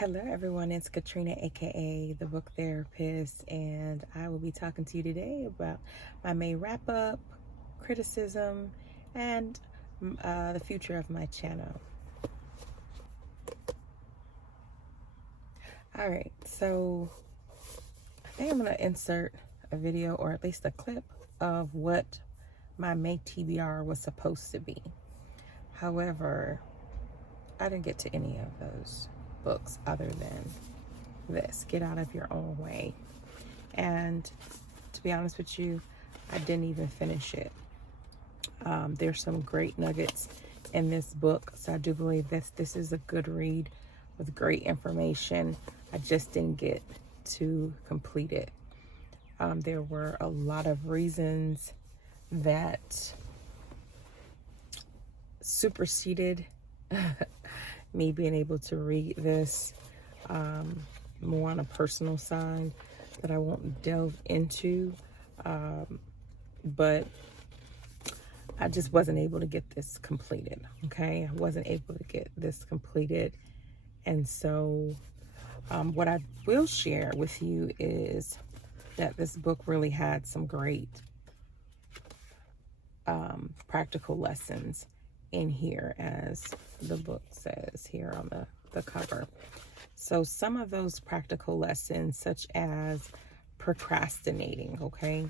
Hello everyone, it's Katrina aka the Book Therapist, and I will be talking to you today about my May wrap up, criticism, and the future of my channel. Alright, so I think I'm going to insert a video, or at least a clip, of what my May TBR was supposed to be. However, I didn't get to any of those books other than this, Get Out of Your Own Way. And to be honest with you, I didn't even finish it. There's some great nuggets in this book, so I do believe this is a good read with great information. I just didn't get to complete it. There were a lot of reasons that superseded me being able to read this, more on a personal side that I won't delve into, but I just wasn't able to get this completed. Okay, I wasn't able to get this completed, and so what I will share with you is that this book really had some great practical lessons in here, as the book says here on the cover. So some of those practical lessons, such as procrastinating, okay?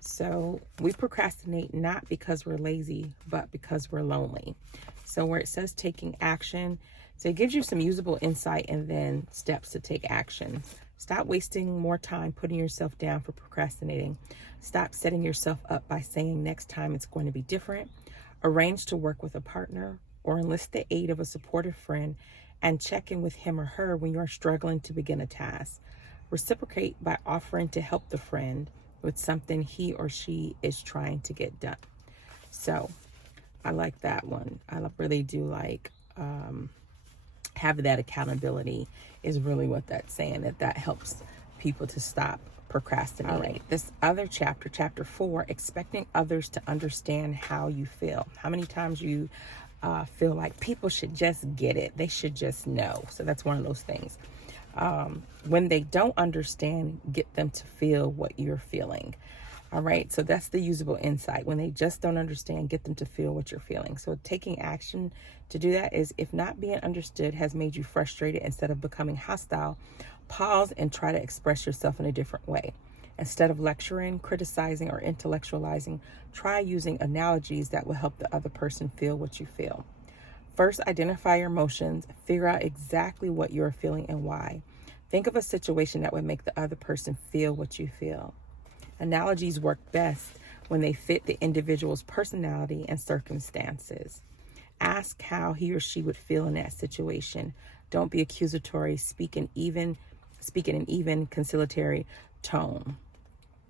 So we procrastinate not because we're lazy, but because we're lonely. So where it says taking action, so it gives you some usable insight and then steps to take action. Stop wasting more time putting yourself down for procrastinating. Stop setting yourself up by saying next time it's going to be different. Arrange to work with a partner or enlist the aid of a supportive friend, and check in with him or her when you are struggling to begin a task. Reciprocate by offering to help the friend with something he or she is trying to get done. So I like that one. I really do like having that accountability is really what that's saying, that helps people to stop procrastinating. All right, this other chapter, chapter 4, expecting others to understand how you feel. How many times you feel like people should just get it, they should just know. So that's one of those things. When they don't understand, get them to feel what you're feeling. All right, so that's the usable insight. When they just don't understand, get them to feel what you're feeling. So taking action to do that is, if not being understood has made you frustrated, instead of becoming hostile, pause and try to express yourself in a different way. Instead of lecturing, criticizing, or intellectualizing, try using analogies that will help the other person feel what you feel. First, identify your emotions. Figure out exactly what you're feeling and why. Think of a situation that would make the other person feel what you feel. Analogies work best when they fit the individual's personality and circumstances. Ask how he or she would feel in that situation. Don't be accusatory. Speak in an even, conciliatory tone.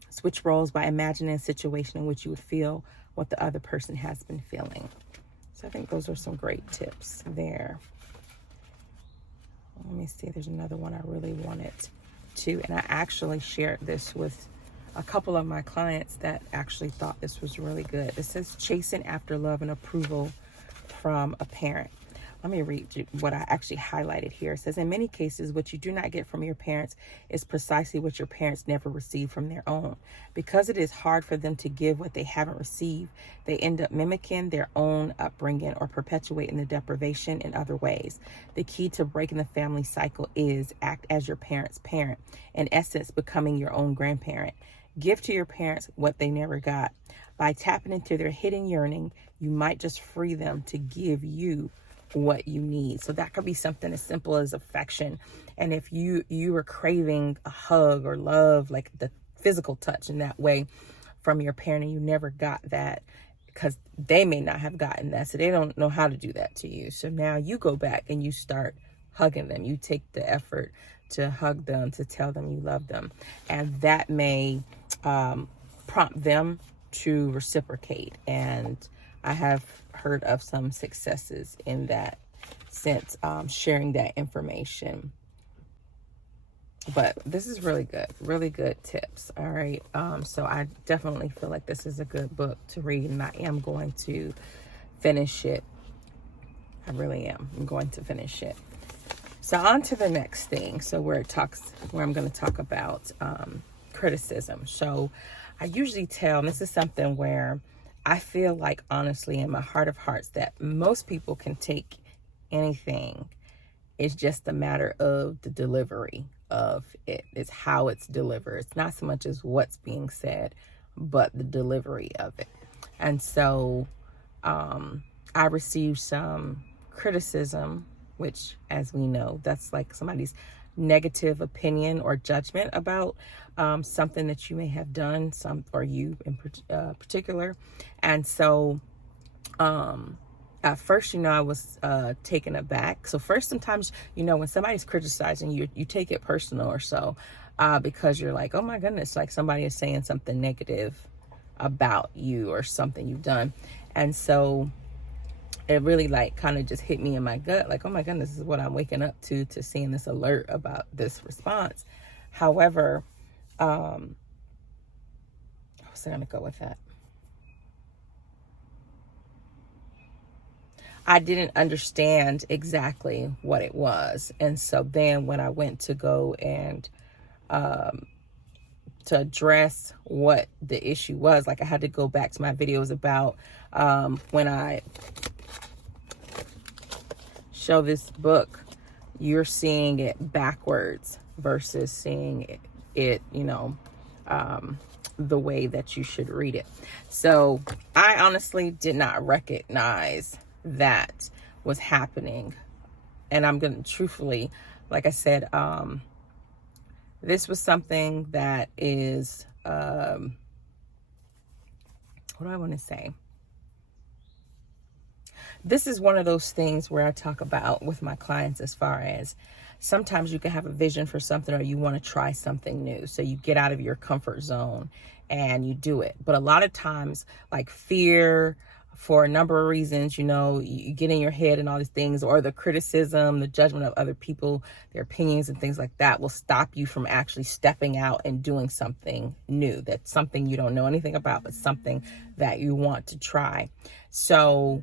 Switch roles by imagining a situation in which you would feel what the other person has been feeling. So I think those are some great tips there. Let me see, there's another one I really wanted to, and I actually shared this with a couple of my clients that actually thought this was really good. It says chasing after love and approval from a parent. Let me read you what I actually highlighted here. It says, in many cases, what you do not get from your parents is precisely what your parents never received from their own. Because it is hard for them to give what they haven't received, they end up mimicking their own upbringing or perpetuating the deprivation in other ways. The key to breaking the family cycle is act as your parents' parent, in essence, becoming your own grandparent. Give to your parents what they never got. By tapping into their hidden yearning, you might just free them to give you what you need. So that could be something as simple as affection. And if you are craving a hug or love, like the physical touch in that way from your parent, and you never got that because they may not have gotten that, so they don't know how to do that to you. So now you go back and you start hugging them. You take the effort to hug them, to tell them you love them, and that may prompt them to reciprocate. And I have heard of some successes in that sense, sharing that information. But this is really good tips. All right, so I definitely feel like this is a good book to read, and I am going to finish it. I really am. I'm going to finish it. So on to the next thing. So where I'm going to talk about criticism. So I usually tell, and this is something where I feel like, honestly, in my heart of hearts, that most people can take anything. It's just a matter of the delivery of it. It's how it's delivered. It's not so much as what's being said, but the delivery of it. And so I received some criticism, which, as we know, that's like somebody's negative opinion or judgment about something that you may have done, or you in particular. And so at first, I was taken aback. So first, sometimes, when somebody's criticizing you, you take it personal or so, because you're like, oh my goodness, like somebody is saying something negative about you or something you've done. And so it really like kind of just hit me in my gut, like, oh my goodness, this is what I'm waking up to seeing this alert about this response. However, I was going to go with that. I didn't understand exactly what it was. And so then when I went to go and to address what the issue was, like I had to go back to my videos about when I show this book, you're seeing it backwards versus seeing it the way that you should read it. So I honestly did not recognize that was happening. And I'm going to truthfully, like I said, this was something that is, what do I want to say? This is one of those things where I talk about with my clients, as far as sometimes you can have a vision for something, or you want to try something new. So you get out of your comfort zone and you do it. But a lot of times, like fear, for a number of reasons, you get in your head and all these things, or the criticism, the judgment of other people, their opinions and things like that will stop you from actually stepping out and doing something new. That's something you don't know anything about, but something that you want to try. So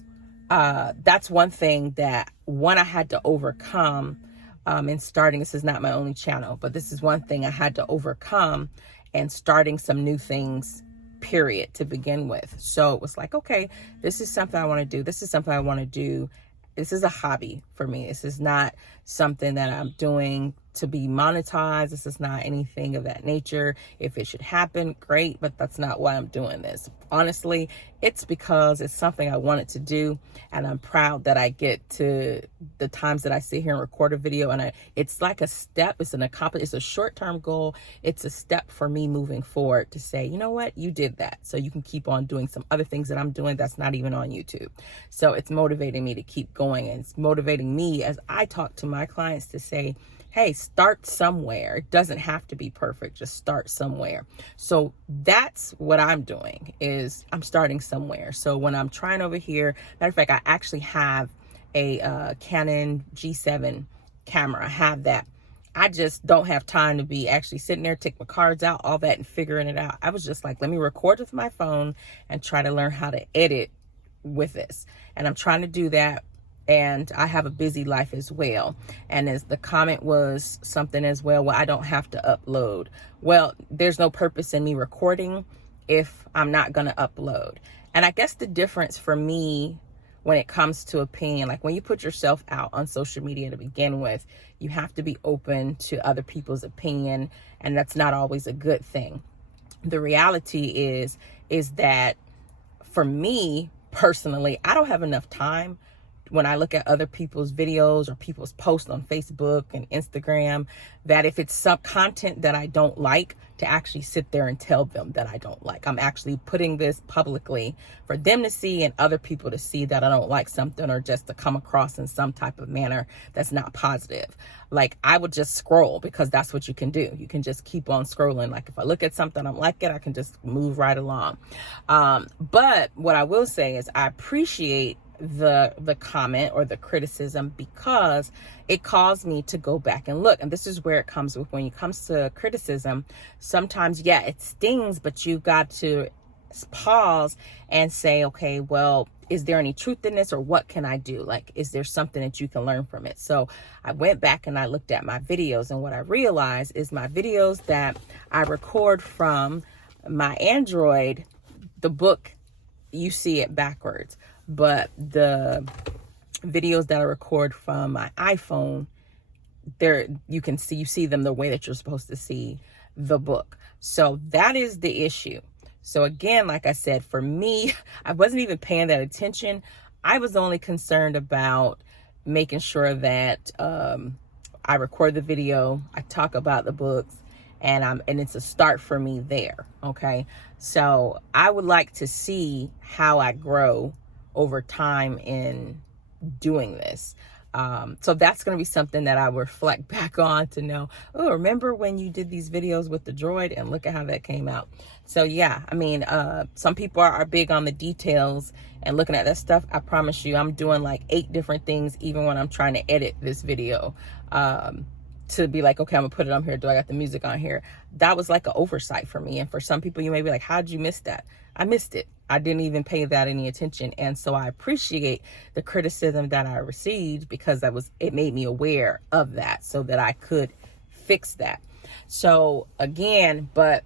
that's one thing that I had to overcome in starting. This is not my only channel, but this is one thing I had to overcome in starting some new things, period, to begin with. So it was like, okay, this is something I want to do. This is something I want to do. This is a hobby for me. This is not something that I'm doing to be monetized. This is not anything of that nature. If it should happen, great, but that's not why I'm doing this. Honestly, it's because it's something I wanted to do, and I'm proud that I get to the times that I sit here and record a video, and it's like a step. It's an accomplishment. It's a short-term goal. It's a step for me moving forward to say, you know what, you did that, so you can keep on doing some other things that I'm doing that's not even on YouTube. So it's motivating me to keep going, and it's motivating me as I talk to my clients to say, hey, start somewhere. It doesn't have to be perfect. Just start somewhere. So that's what I'm doing, is I'm starting somewhere. So when I'm trying over here, matter of fact, I actually have a Canon G7 camera. I have that. I just don't have time to be actually sitting there, take my cards out, all that, and figuring it out. I was just like, let me record with my phone and try to learn how to edit with this. And I'm trying to do that. And I have a busy life as well. And as the comment was something as well, I don't have to upload. Well, there's no purpose in me recording if I'm not going to upload. And I guess the difference for me when it comes to opinion, like when you put yourself out on social media to begin with, you have to be open to other people's opinion. And that's not always a good thing. The reality is that for me personally, I don't have enough time when I look at other people's videos or people's posts on Facebook and Instagram, that if it's some content that I don't like, to actually sit there and tell them that I don't like. I'm actually putting this publicly for them to see and other people to see that I don't like something, or just to come across in some type of manner that's not positive. Like, I would just scroll, because that's what you can do. You can just keep on scrolling. Like, if I look at something, I don't like it, I can just move right along. But what I will say is I appreciate the comment or the criticism, because it caused me to go back and look. And this is where it comes with, when it comes to criticism, sometimes, yeah, it stings, but you got to pause and say, okay, well, is there any truth in this, or what can I do? Like, is there something that you can learn from it? So I went back and I looked at my videos, and what I realized is my videos that I record from my Android, the book, you see it backwards, but the videos that I record from my iPhone, there you see them the way that you're supposed to see the book. So that is the issue. So again, like I said, for me, I wasn't even paying that attention. I was only concerned about making sure that I record the video, I talk about the books, and it's a start for me there. Okay, so I would like to see how I grow over time in doing this. So that's going to be something that I will reflect back on to know, oh, remember when you did these videos with the droid, and look at how that came out. So yeah, I mean, some people are big on the details and looking at that stuff. I promise you, I'm doing like 8 different things, even when I'm trying to edit this video, to be like, okay, I'm gonna put it on here. Do I got the music on here? That was like an oversight for me. And for some people, you may be like, how'd you miss that? I missed it. I didn't even pay that any attention. And so I appreciate the criticism that I received, because it made me aware of that so that I could fix that. So again, but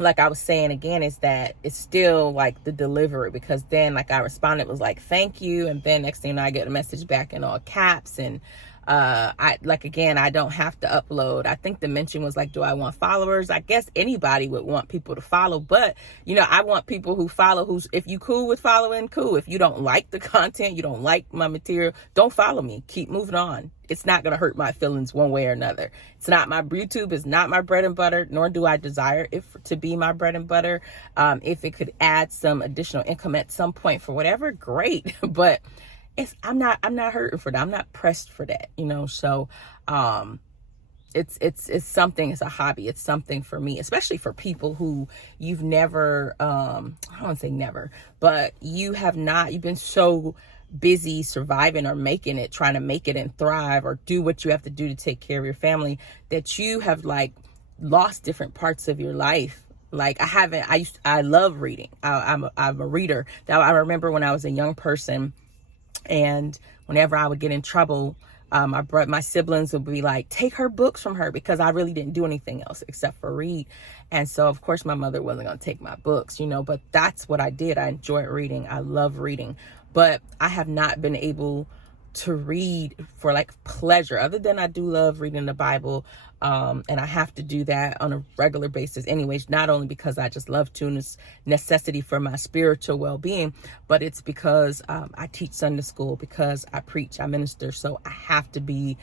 like I was saying again, is that it's still like the delivery, because then like I responded, was like, thank you. And then next thing you know, I get a message back in all caps, and I don't have to upload. I think the mention was like, do I want followers? I guess anybody would want people to follow, but I want people who follow, if you cool with following, cool. If you don't like the content, you don't like my material, don't follow me. Keep moving on. It's not going to hurt my feelings one way or another. It's not my YouTube is not my bread and butter, nor do I desire it to be my bread and butter. If it could add some additional income at some point for whatever, great. But I'm not hurting for that. I'm not pressed for that, so it's something, it's a hobby. It's something for me, especially for people who you've never, I don't want to say never, but you've been so busy surviving or making it, trying to make it and thrive or do what you have to do to take care of your family, that you have like lost different parts of your life. Like I love reading. I'm a reader. Now I remember when I was a young person, and whenever I would get in trouble, my siblings would be like, take her books from her, because I really didn't do anything else except for read. And so of course my mother wasn't going to take my books, but that's what I did. I enjoyed reading. I love reading, but I have not been able to read for like pleasure, other than I do love reading the Bible. And I have to do that on a regular basis anyways, not only because I just love to, and it's necessity for my spiritual well-being, but it's because I teach Sunday school, because I preach, I minister. So I have to be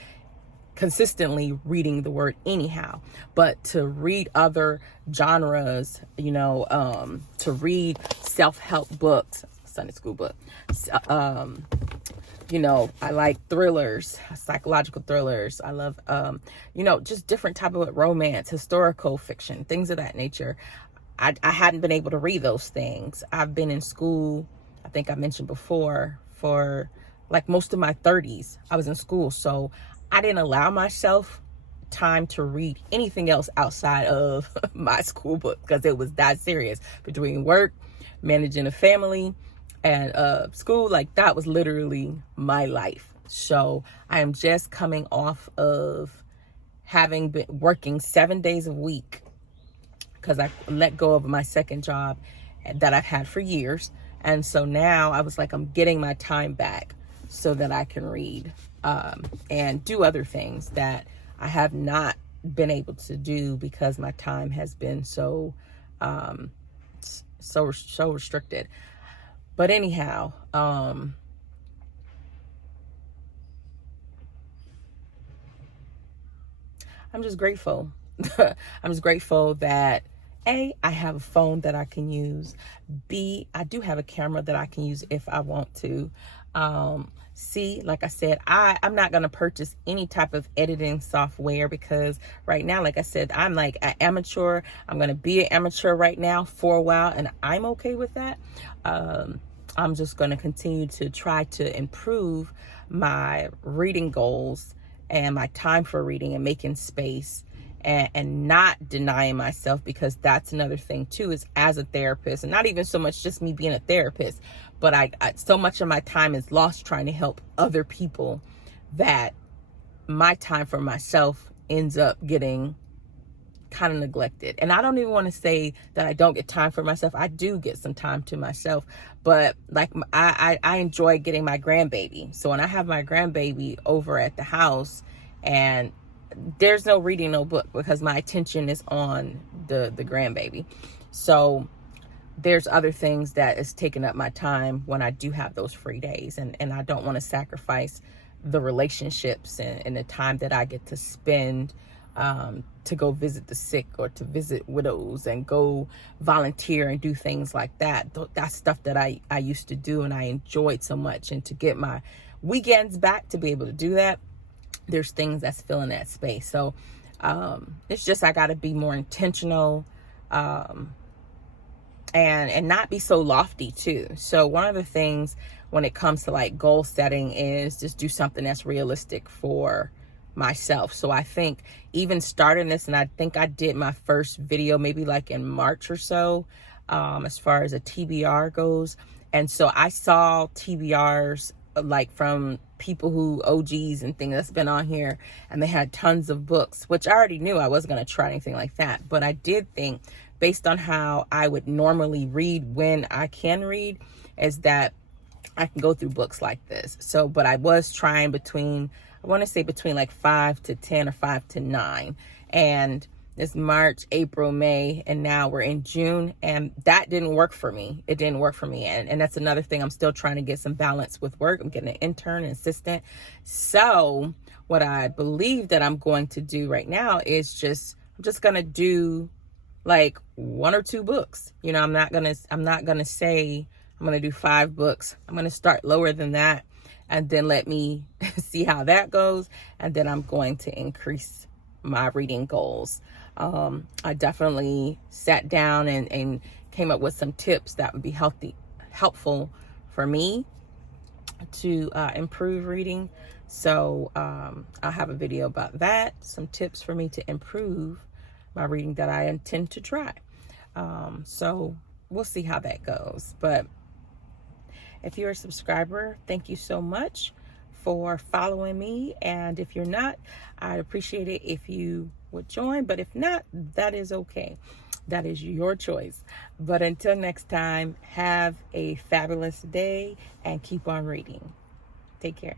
consistently reading the word anyhow. But to read other genres, to read self-help books, Sunday school book, I like thrillers, psychological thrillers. I love, just different type of romance, historical fiction, things of that nature. I hadn't been able to read those things. I've been in school, I think I mentioned before, for like most of my 30s, I was in school. So I didn't allow myself time to read anything else outside of my school book, because it was that serious. Between work, managing a family, and school, like that was literally my life. So I am just coming off of having been working 7 days a week, because I let go of my second job that I've had for years. And so now I was like, I'm getting my time back so that I can read and do other things that I have not been able to do, because my time has been so restricted. But anyhow, I'm just grateful. I'm just grateful that A, I have a phone that I can use. B, I do have a camera that I can use if I want to. C, like I said, I'm not going to purchase any type of editing software, because right now, like I said, I'm like an amateur. I'm going to be an amateur right now for a while, and I'm okay with that. I'm just going to continue to try to improve my reading goals and my time for reading and making space, and not denying myself, because that's another thing too, is as a therapist, and not even so much just me being a therapist, but I so much of my time is lost trying to help other people that my time for myself ends up getting kind of neglected. And I don't even want to say that I don't get time for myself. I do get some time to myself, but like I enjoy getting my grandbaby. So when I have my grandbaby over at the house, and there's no reading no book because my attention is on the grandbaby. So there's other things that is taking up my time when I do have those free days, and I don't want to sacrifice the relationships and the time that I get to spend to go visit the sick or to visit widows and go volunteer and do things like that. That's stuff that I used to do and I enjoyed so much. And to get my weekends back to be able to do that, there's things that's filling that space. So it's just, I got to be more intentional and not be so lofty too. So one of the things when it comes to like goal setting is just do something that's realistic for myself. So I think even starting this, and I think I did my first video maybe like in March or so, as far as a TBR goes. And so I saw TBRs like from people who OGs and things that's been on here, and they had tons of books, which I already knew I wasn't going to try anything like that. But I did think, based on how I would normally read when I can read, is that I can go through books like this. So, but I was trying between, I want to say between like 5 to 10 or 5 to 9. And it's March, April, May, and now we're in June. And that didn't work for me. It didn't work for me. And that's another thing. I'm still trying to get some balance with work. I'm getting an intern, an assistant. So what I believe that I'm going to do right now is I'm just going to do like 1 or 2 books. You know, I'm not going to say I'm going to do 5 books. I'm going to start lower than that and then let me see how that goes. And then I'm going to increase my reading goals. I definitely sat down and came up with some tips that would be helpful for me to improve reading. So I'll have a video about that, some tips for me to improve my reading that I intend to try. So we'll see how that goes. But if you're a subscriber, thank you so much for following me. And if you're not, I'd appreciate it if you would join. But if not, that is okay. That is your choice. But until next time, have a fabulous day and keep on reading. Take care.